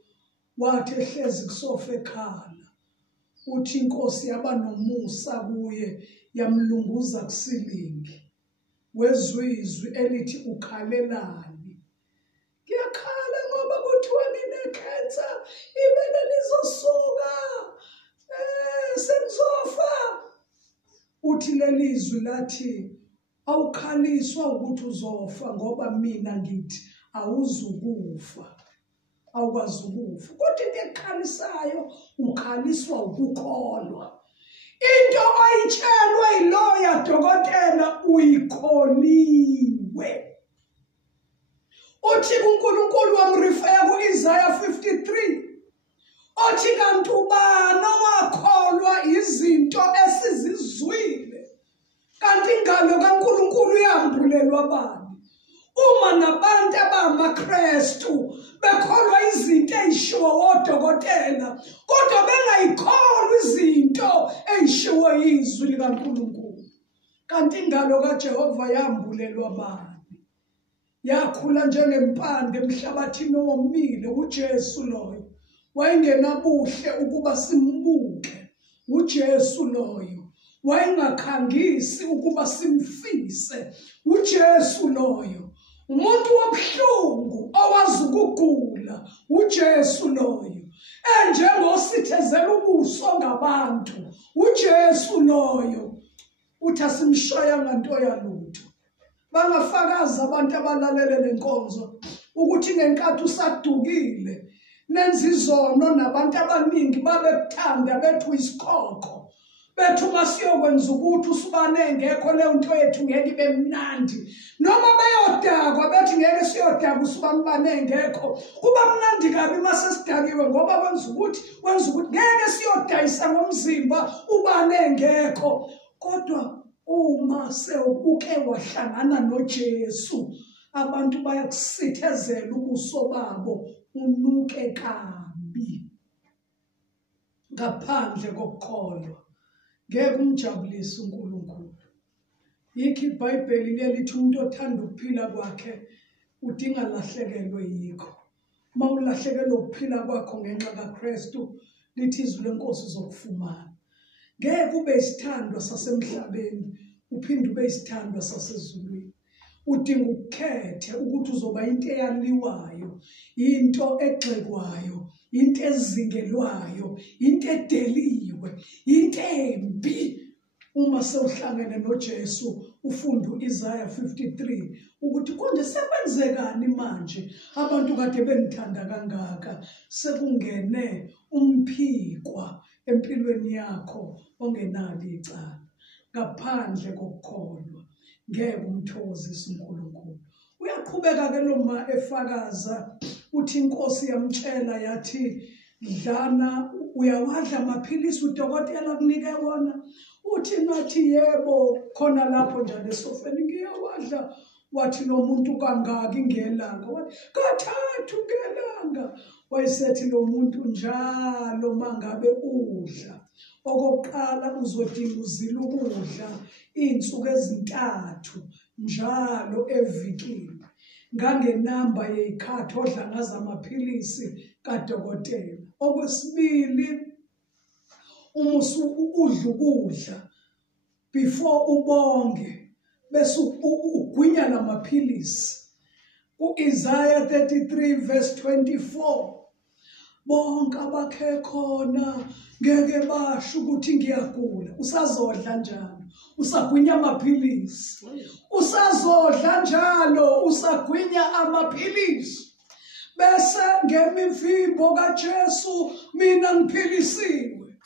wathi ehlezi kusofa ekhala, uthi iNkosi yaba nomusa kuye yamlunguza kusilingi. Wezwizwi elithi ukhalelani? Ngiyakhala ngoba kuthiwa nginecancer, ibele lizosuka, sengizofa. Uthi lelizwi lathi awukhaliswa ukuthi uzofa ngoba mina ngithi awuzukufa, awukwazi ukufa. Kodwa into ekhalisayo ukhaliswa ukukholwa. Into oyitshelwe yiloya dokotela uyikholiwe. Uthi uNkulunkulu wamrifeya ku-Isaiah 53. Othi kanti ubani owakholwa izinto esizizwile, kanti ingalo kaNkulunkulu yambulelwa bani? Uma nabantu abangamaKrestu bekholwa izinto ezishiwo odokotela kodwa bengayikholwa izinto ezishiwo izwi likaNkulunkulu, kanti ingalo kaJehova yambulelwa bani? Yakhula njengempande emhlabathini owomile. uJesu loyo wayengenabuhle ukuba simbuke. uJesu loyo wayengakhangisi ukuba simfise. uJesu loyo umuntu wobuhlungu owazi ukugula. uJesu loyo enjengosithezela ubuso ngabantu. uJesu loyo uthi asimshoya nganto yalutho. Bangafakaza abantu abalalele lenkonzo ukuthi ngenkathi usadukile nenza izono nabantu abaningi babekuthanda bethu isikhokho, bethu masiyokwenza ukuthi usubane ngekho leyo nto yethu ngeke ibe mnandi noma beyodakwa bethi ngeke siyodaka usubane ngekho kuba mnandi kabi mase sidakiwe ngoba kwenza ukuthi ngeke siyodayisa ngomzimba ubane ngekho kodwa uma sewuke wahlangana noJesu abantu bayakusithezela ubuso babo unuke kabi ngaphandle kokukholwa ngeke umjabulise uNkulunkulu. Yikho iBhayibheli lithi umuntu othanda ukuphila kwakhe udinga lahlekelwe yikho. Uma ulahlekelwe ukuphila kwakho ngenxa kaKristu lithi izwi lenkosi uzokufumana. Ngeke ube isithandwa sasemhlabeni uphinde ube isithandwa sasezulwini. Udinga ukukhethe ukuthi uzoba into eyaliwayo, into egxekwayo, into ezingelwayo, into edeliwe, into embi. Uma sewuhlangene noJesu ufunda uIsaiah 53 ukuthi konje sekwenzekani manje abantu kade benithanda kangaka sekungene umphikwa empilweni yakho ongenalo icala ngaphandle kokukholwa ngeke umthokozise uNkulunkulu. Uyaqhubeka ke lo ma efakaza uthi inkosi yamtshela yathi dlana uyawadla amaphilisi udokotela kunike wona uthi nathi yebo khona lapho njalo esofeni ngiyawadla wathi lo muntu kangaki ngelanga wathi kathathu ngelanga wayesethi lo muntu njalo mangabe udla okokuqala uzodinga uzila ukudla insuku ezintathu njalo evikini ngangenamba yezikhathi odla ngazo amaphilisi kadokotela. Okwesibili umusu udla ukudla before ubonge bese ugwinya lamaphilisi. UIsaiah 33 verse 24 bonke abakhe khona ngeke basho ukuthi ngiyagula. Usazodla njalo usagwinya amaphilisi, usazodla njalo usagwinya amaphilisi bese ngemivimbo kaJesu mina ngiphilisiwe.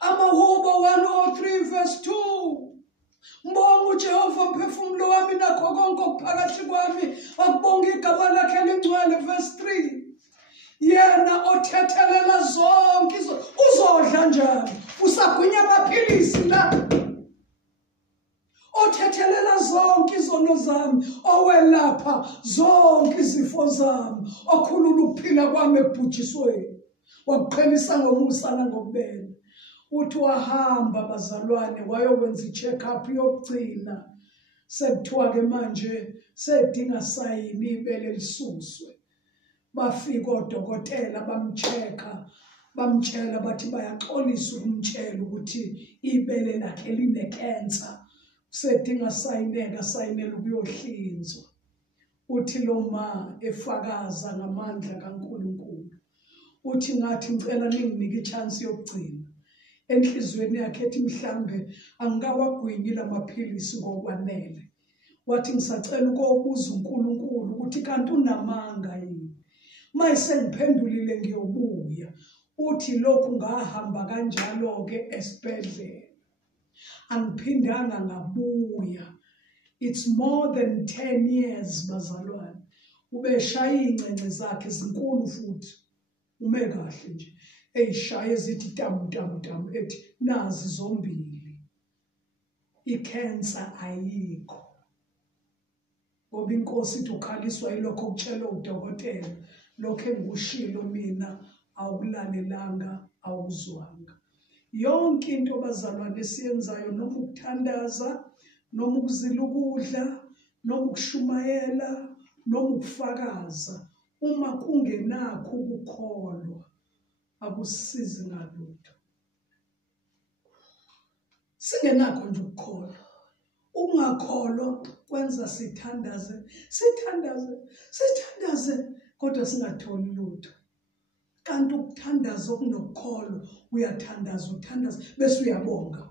Amahubo 103 verse 2 mbonga uJehova mphefumulo wami nakho konke okuphakathi kwami akubonga igama lakhe elingcwele verse 3 yena othethelela zonke uzodla njalo usagwinya amaphilisi la othethelela zonke izono zami owelapha zonke izifo zami okhulula ukuphila kwami ebhujisweni wakuqhelisa ngomusa nangokubela. Uthi wahamba bazalwane wayokwenza i-check up yokugcina sekuthiwa ke manje sedinga sayini ibele lisuswe. Bafika odokotela bamcheka bamtshela bathi bayaxolisa ukumtshela ukuthi ibele lakhe line-cancer sedinga sayinela ukuyohlinzwa. Uthi lo ma efakaza ngamandla kaNkulunkulu uthi ngathi ngicela ninginike i-chance yokugcina enhlizweni yakhe ethi mhlambe angikawagwinyi lamaphilisi ngokwanele. Wathi ngisacela ukubuza uNkulunkulu ukuthi kanti unamanga yini mayise ngiphendulile ngiyobuya. Uthi lokhu ngahamba kanjalo ke esibhedlela angiphindanga ngabuya. It's more than 10 years bazalwane. Ubeshaya ingcenge zakhe zinkulu futhi ume kahle nje eyishaye zithi tamu ethi nazi zombili i-cancer ayikho. Ngoba inkosi ithi ukhaliswa yilokho okutshelwe udokotela lokho engikushilo mina awukulalelanga awuzwanga. Yonke into bazalwane esiyenzayo noma ukuthandaza noma ukuzila ukudla noma ukushumayela noma ukufakaza uma kungenakho ukukholwa akusisizi ngalutho. Singenakho nje ukukholwa. Ukungakholwa kwenza sithandaze kodwa singatholi lutho. Kanti ukuthandaza okunokukholwa uyathandaza bese uyabonga.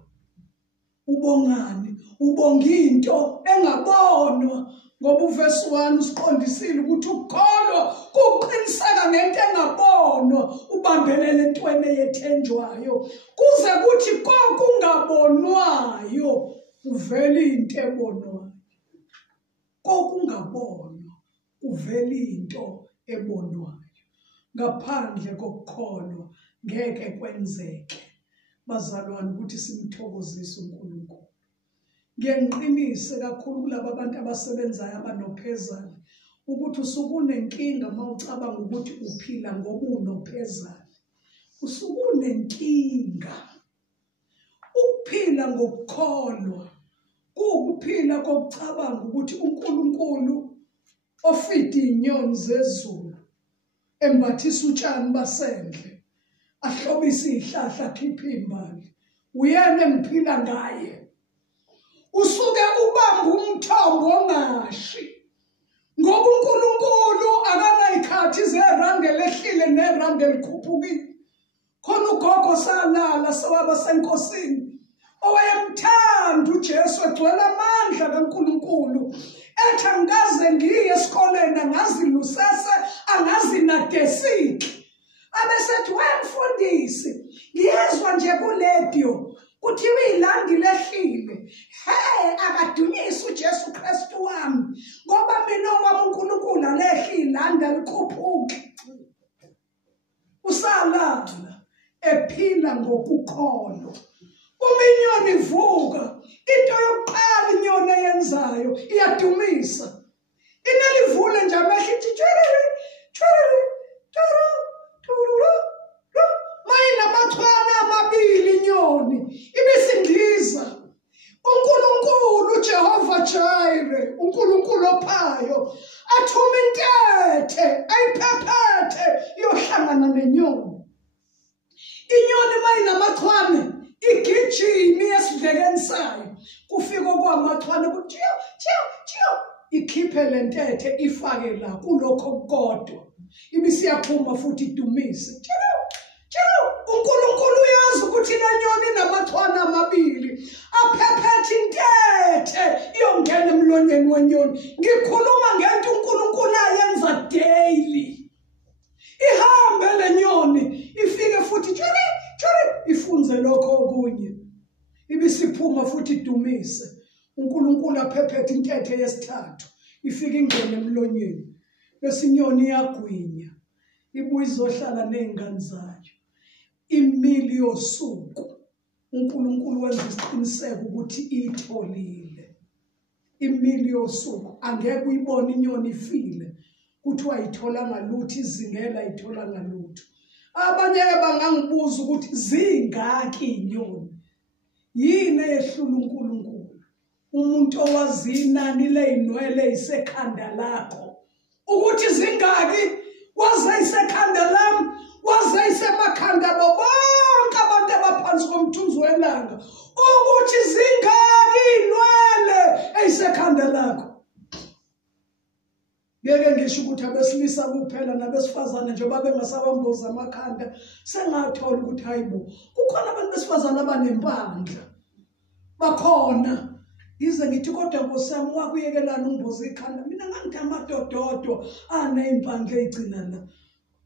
ubongani, ubonga into engabonwa ngoba uvesi 1 usiqondisile ukuthi ukukholwa kuqiniseka ngento engabonwa ubambelele entweni eyethenjwayo kuze kuthi kokungabonwayo kuvela into ebonwayo. Kokungabonwa kuvela into ebonwayo. Ngaphandle kokukholwa ngeke kwenzeke bazalwane ukuthi simthokozise uNkulunkulu. Ngiyanqinise kakhulu kulabo abantu abasebenzayo abanophezane ukuthi usukunenkinga mawucabanga ukuthi uphila ngoba unophezane. Usukunenkinga. Ukuphila ngokukholwa kuwukuphila kokucabanga ukuthi uNkulunkulu ofida inyoni zezulu, embathisa utshani basendle, ahlobisa izihlahla akhipha imbali, uyena engiphila ngaye. Usuke ubamba umthombo ongashi ngoba uNkulunkulu akanayikhathi zerande lehlile nerande likhuphukile. Khona ugogo salala sawaba senkosini owayemthanda uJesu egcwele amandla kaNkulunkulu ethi angikaze ngiye esikoleni angazilusese angazinadesiki. Abesethi wemfundisi ngiyezwa nje kuledio kuthiwa ilandi lehlile. Akadunyisa uJesu Kristu wami ngoba mina wami uNkulunkulu alehli ilandi alikhuphuki. Usalala ephila ngokukholwa. Uma inyoni ivuka into yokuqala inyoni eyenzayo iyadumisa. Inelivule nje amehlo ithi tshwerere tshwerere tshwerere. Mayinamathwana amabili inyoni ibisindiza. uNkulunkulu uJehova Jireh, uNkulunkulu ophayo, athuma intethe ayiphephethe iyohlangana nenyoni. Inyoni mayinamathwane igijima esidlekeni sayo. Kufika kwamathwane kuthi chiyo ikhiphe lentethe ifake la kulokho kodwa. Ibisiyaphuma futhi idumise. uNkulunkulu uyazi ukuthi lenyoni inamathwana amabili aphephethe intethe iyongena emlonyeni wenyoni. Ngikhuluma ngento uNkulunkulu ayenza daily. Ihambe lenyoni ifike futhi tshwere ifunze lokho okunye. Ibisiphuma futhi idumise. uNkulunkulu aphephethe intethe yesithathu ifike ingene emlonyeni. Bese inyoni iyagwinya ibuye izohlala nezingane zayo. Imili yosuku uNkulunkulu wenza isiqiniseko ukuthi itholile. Imili yosuku angeke uyibone inyoni ifile kuthiwa ithola ngalutho, izingela ithola ngalutho. Abanye bangangibuza ukuthi zingaki inyoni. Yini eyehlula uNkulunkulu? Umuntu owazi inani ley'nwele isekhanda lakho ukuthi zingaki, waze isekhanda lami, waze isemakhanda abo bonke abantu abaphansi komthunzi welanga ukuthi zingaki inwele eyisekhanda lakho. Ngeke ngisho ukuthi abesilisa kuphela nabesifazane njengoba bengasabamboza amakhanda sengathola ukuthi hayibo kukhona abantu besifazane abanempandla bakhona. Yize ngithi kodwa Nkosi yami wakuyekelana umboza ikhanda, mina ngangithi amadododo aney'mpandla ey'gcina la.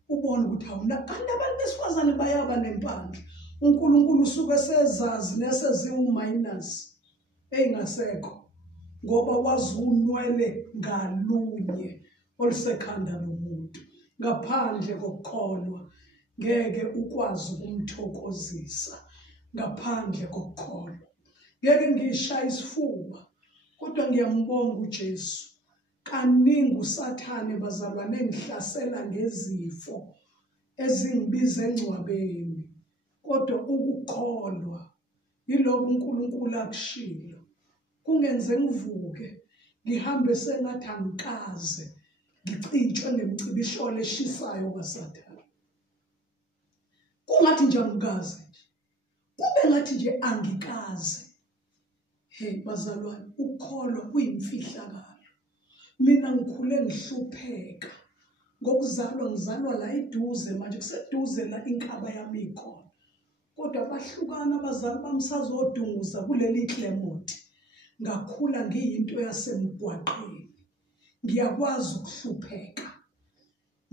Ubone ukuthi awuna kanti abantu besifazane bayaba nempandla. uNkulunkulu usuke sezazi neseziwu-minus ey'ngasekho ngoba wazi unwele ngalunye olusekhanda lomuntu. Ngaphandle kokukholwa ngeke ukwazi ukumthokozisa. Ngaphandle kokukholwa ngeke ngishaya isifuba, kodwa ngiyambonga uJesu. Kaningi uSathane bazalwane engihlasela ngezifo ezingibiza engcwabeni, kodwa ukukholwa yilokho uNkulunkulu akushilo kungenze ngivuke ngihambe sengathi angikaze ngicitshwe ngemicibisholo eshisayo kaSathane. Kungathi nje angikaze, kube ngathi nje angikaze. Bazalwane, ukukholwa kuyimfihlakalo. Mina ngikhule ngihlupheka ngokuzalwa, ngizalwa la eduze, manje kuseduze la inkaba yami ikhona. kodwa bahlukana abazali bamsazodunguza kuleli Claremont. Ngakhula ngiyinto yasemgwaqeni. Ngiyakwazi ukuhlupheka.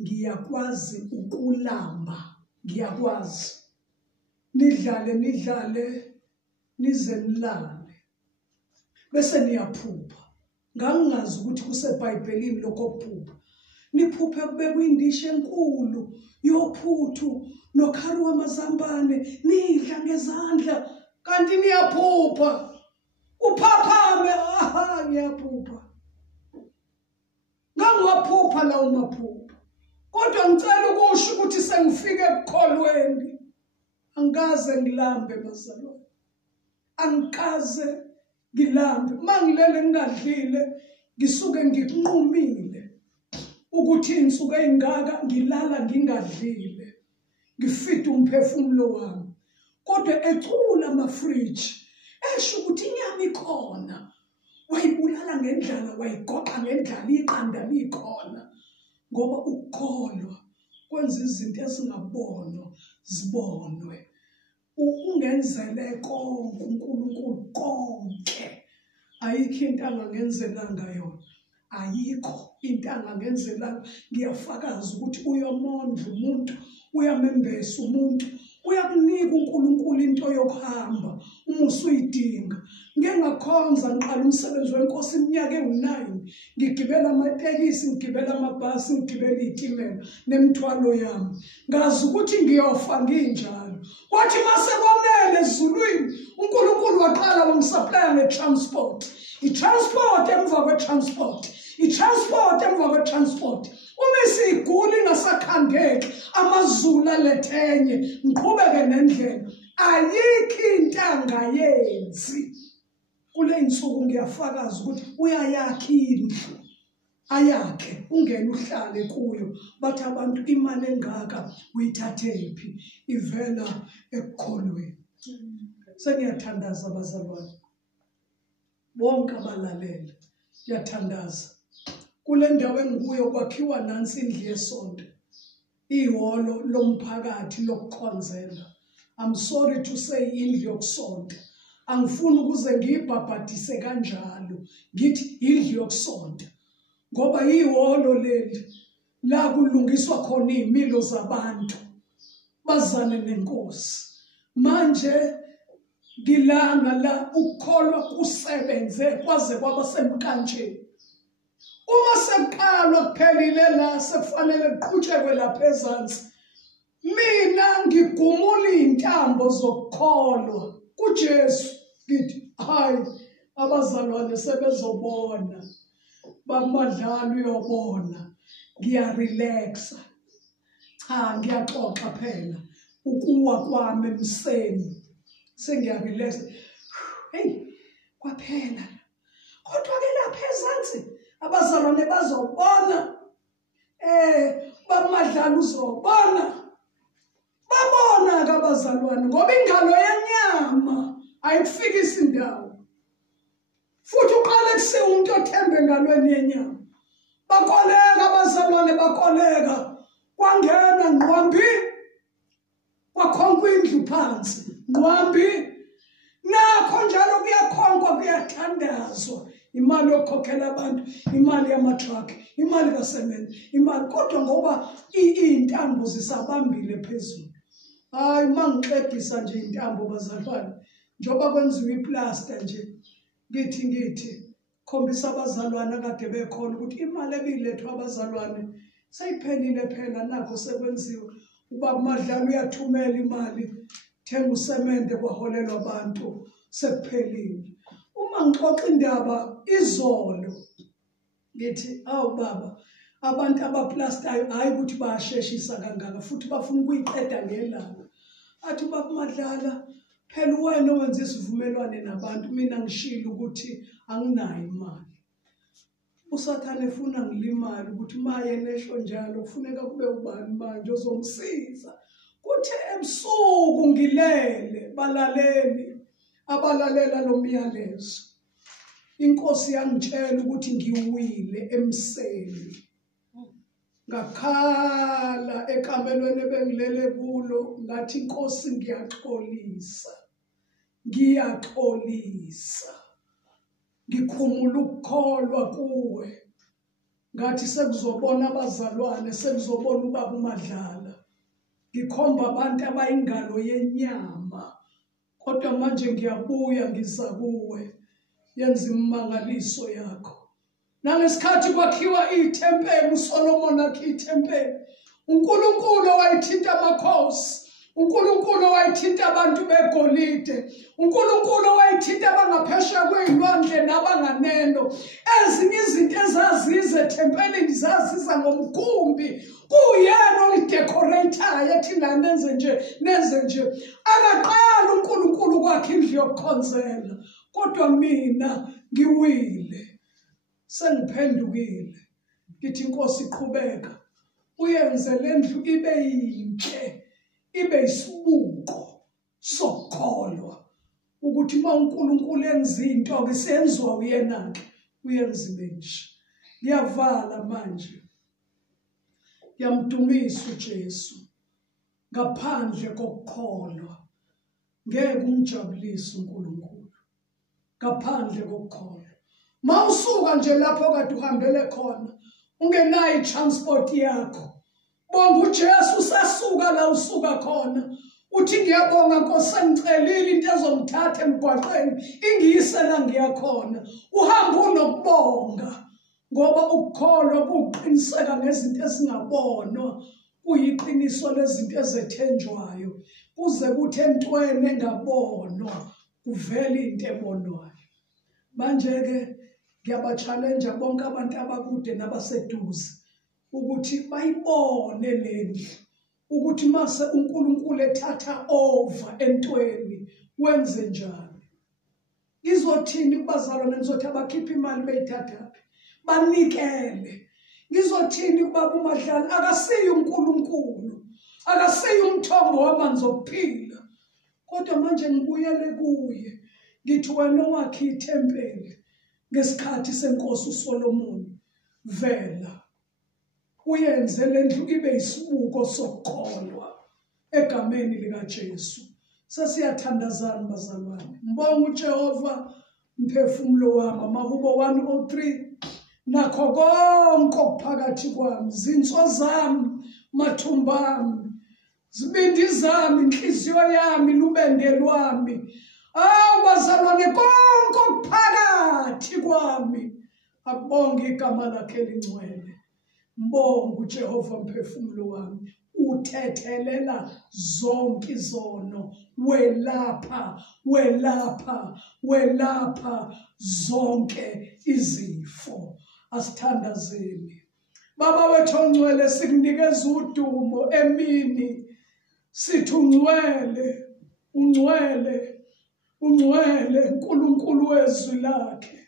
Ngiyakwazi ukulamba. Ngiyakwazi. Nidlale nize nilale. Bese niyaphupha. Ngangingazi ukuthi kuseBhayibhelini lokho kuphupha. Niphuphe kube kuyindishe enkulu yophuthu nokhari wamazambane nidla ngezandla kanti niyaphupha. Uphaphame ngiyaphupha. Ngangiwaphupha lawo maphupha. Kodwa ngicela ukusho ukuthi sengifike ekukholweni. Angikaze ngilambe bazalwane. Angikaze ngilambe. Mangilele ngingadlile ngisuke ngikunqumile ukuthi insuku ezingaka ngilala ngingadlile. Ngifida umphefumulo wami. Kodwa ecula amafriji esho ukuthi inyama ikhona. Wayibulala ngendlala, wayigoqa ngendlala, iqanda likhona. Ngoba ukukholwa kwenza izinto ezingabonwa zibonwe. Ungenzele konke uNkulunkulu konke. Ayikho into angangenzelanga yona. Ayikho into angangenzelanga. Ngiyafakaza ukuthi uyamondla umuntu, uyamembesa umuntu, uyakunika uNkulunkulu into yokuhamba uma usuyidinga. Ngeke ngakhonza ngiqala umsebenzi wenkosi iminyaka engu9. Ngigibela amatekisi, ngigibela amabhasi, ngigibela izitimela nemithwalo yami. Ngazi ukuthi ngiyofa nginjalo. Kwathi mase konele ezulwini uNkulunkulu waqala wangisaplaya ngetransport. I-transport emva kwe-transport. I-transport emva kwe-transport. Uma sigula ingasakhandeki amazulu alethenye ngiqhubeke nendlela. Ayikho into angayenzi. Kule insuku ngiyafakaza ukuthi uyayakha indlu. Ayakhe ungene uhlale kuyo. Bathi abantu imali engaka uyithathephi? Ivela ekukholweni. Sengiyathandaza abazalwane. Bonke abalalele. Ngiyathandaza. Kule ndawo engikuyo kwakhiwa nansi indlu yesonto. Ihholo lomphakathi lokukhonzela. I'm sorry to say indlu yokusonto. Angifuni ukuze ngiyibhabhadise kanjalo. Ngithi indlu yokusonto. Ngoba ihholo leli la kulungiswa khona izimilo zabantu bazane nenkosi. Manje ngilana la ukukholwa kusebenze kwaze kwaba semkanjeni. Uma sekuqalwa kuphelile la sekufanele kuqhutshekwe lapha ezansi. Mina ngigumula izintambo zokukholwa kuJesu. Ngithi hayi abazalwane sebezobona. Bamadlala uyobona. Ngiyarelaxa. Cha ngiyaxoxa phela. Ukuwa kwami emseni. Sengiyarelaxa. Hey kwaphela. Kodwa ke lapha ezansi abazalwane bazobona. Bamadlala uzobona. Babona ke abazalwane ngoba ingalo yenyama ayifikisi indawo. Futhi uqala kusiya umuntu othembe engalweni yenyama. Bakoleka abazalwane bakoleka. Kwangena ngqwambi. Kwakhonkwa indlu phansi. Ngqwambi. Nakho njalo kuyakhonkwa kuyathandazwa. Imali yokukhokhela abantu, imali yamatruck, imali kasemen, imali kodwa ngoba izintambo zisabambile phezulu. Hayi mangiqedisa nje intambo bazalwane. Njoba kwenziwa iplaster nje. Ngithi khombisa abazalwane akade bekhona ukuthi imali ebilethwa abazalwane sayiphelile phela nakho sekwenziwa. Ubaba Madlala uyathumela imali thenga usemende kwaholelwa abantu sekuphelile. Uma ngixoxa indaba izolo ngithi awu baba abantu abaplastayo hayi ukuthi bayasheshisa kangaka futhi bafuna ukuyiqeda ngelanga. Athi ubaba Madlala phela wena owenza isivumelwano nabantu mina ngishilo ukuthi anginayo imali. Usathane efuna ngilimali ukuthi maye nesho njalo kufuneka kube ubani manje ozomsiza. Kuthe ebusuku ngilele balaleli abalalela lo myalezo. Inkosi yangitshela ukuthi ngiwile emseni. ngakhala ekamelweni ebengilele kulo ngathi Nkosi ngiyaxolisa ngikhumula ukukholwa kuwe ngathi sekuzobona abazalwane sekuzobona ubaba uMadlala ngikhomba abantu abayingalo yenyama kodwa manje ngiyabuya ngiza kuwe yenza imangaliso yakho nalesikhathi kwakhiwa iThempeli uSolomon akhi iThempeli uNkulunkulu wayithinta amakhosi uNkulunkulu wayithinta abantu begolide uNkulunkulu wayithinta abangaphesheya kwezilwandle nabanganeno ezinye izinto ezazize eThempelini zaziza ngomkhumbi kuyena olidecorator ethi nenze nje akaqala uNkulunkulu kwakhe indlu yokukhonzela kodwa mina ngiwile sengiphendukile ngithi Nkosi iqhubeka uyenze lendlu ibe yinhle ibe isibuko sokukholwa ukuthi uma uNkulunkulu enza into ke senziwa uyena ke uyenza nje ngiyavala manje ngiyamdumisa uJesu ngaphandle kokukholwa ngeke umjabulise uNkulunkulu ngaphandle kokukholwa mawusuka nje lapho kade uhambele khona ungenayo itransport yakho bonga uJesu usasuka la usuka khona uthi ngiyabonga Nkosi sengicelile into ezomthatha emgwaqeni ingiyise la ngiyakhona uhamba unokubonga ngoba ukukholwa kuqiniseka ngezinto ezingabonwa kuyiqiniso lezinto ezethenjwayo kuze kuthi entweni engabonwa kuvela into ebonwayo manje ke ngiyaba-challenge bonke abantu abakude nabaseduze ukuthi bayibone lendlu ukuthi mase uNkulunkulu ethatha over entweni wenze njani ngizothini kubazalwane ngizothi abakhipha imali beyithathaphi banikele ngizothini kubaba uMadlala akasiyo uNkulunkulu akasiyo umthombo wamanzi okuphila kodwa manje ngibuyele kuye ngithi wena owakhe iThempeli ngesikhathi senkosi uSolomon vela uyenze lendlu ibe isibuko sokukholwa egameni likaJesu sesiyathandazana bazalwane mbonga uJehova mphefumulo wami amahubo 103 nakho konke okuphakathi kwami zinso zami mathumba ami zibindi zami inhliziyo yami lubende lwami bazalwane konke okuphakathi kwami akubonge igama lakhe elingcwele mbonga uJehova mphefumulo wami uthethelela zonke izono welapha zonke izifo asithandazeni baba wethu ongcwele sikunikeza udumo emini sithi ungcwele uNkulunkulu wezwi lakhe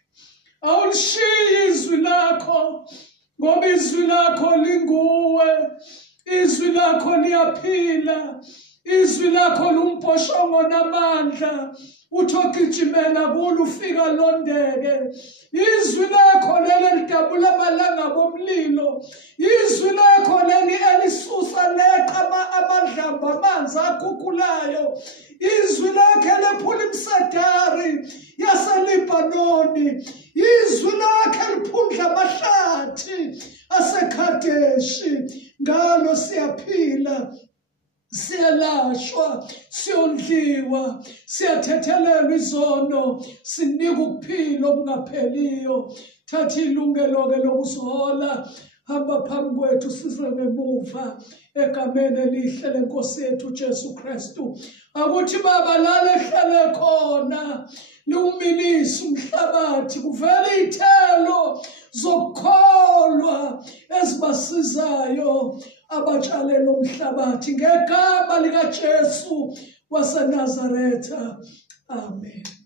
awulishiyi izwi lakho ngoba izwi lakho linguwe izwi lakho liyaphila izwi lakho lumposhongo namandla uthogijimela kulo ufika londeke izwi lakho leli lidabula amalanga bomlilo izwi lakho leli elisusa leqa amadlamba amanzi akhukhulayo izwi lakhe lephula imsadari yaseLibanoni izwi lakhe liphundla amahlathi aseKhadeshi ngalo siyaphila siyalashwa siyondliwa siyathethelelwa izono sinika ukuphila okungapheliyo thatha ilungelo-ke lokusihola hamba phambi kwethu size ngemuva egameni elihle lenkosi yethu Jesu Kristu akuthi baba lale ehlele khona liwumilisa umhlabathi kuvele iy'thelo zokukholwa ezibasizayo abatshalela umhlabathi ngegama likaJesu waseNazaretha amen.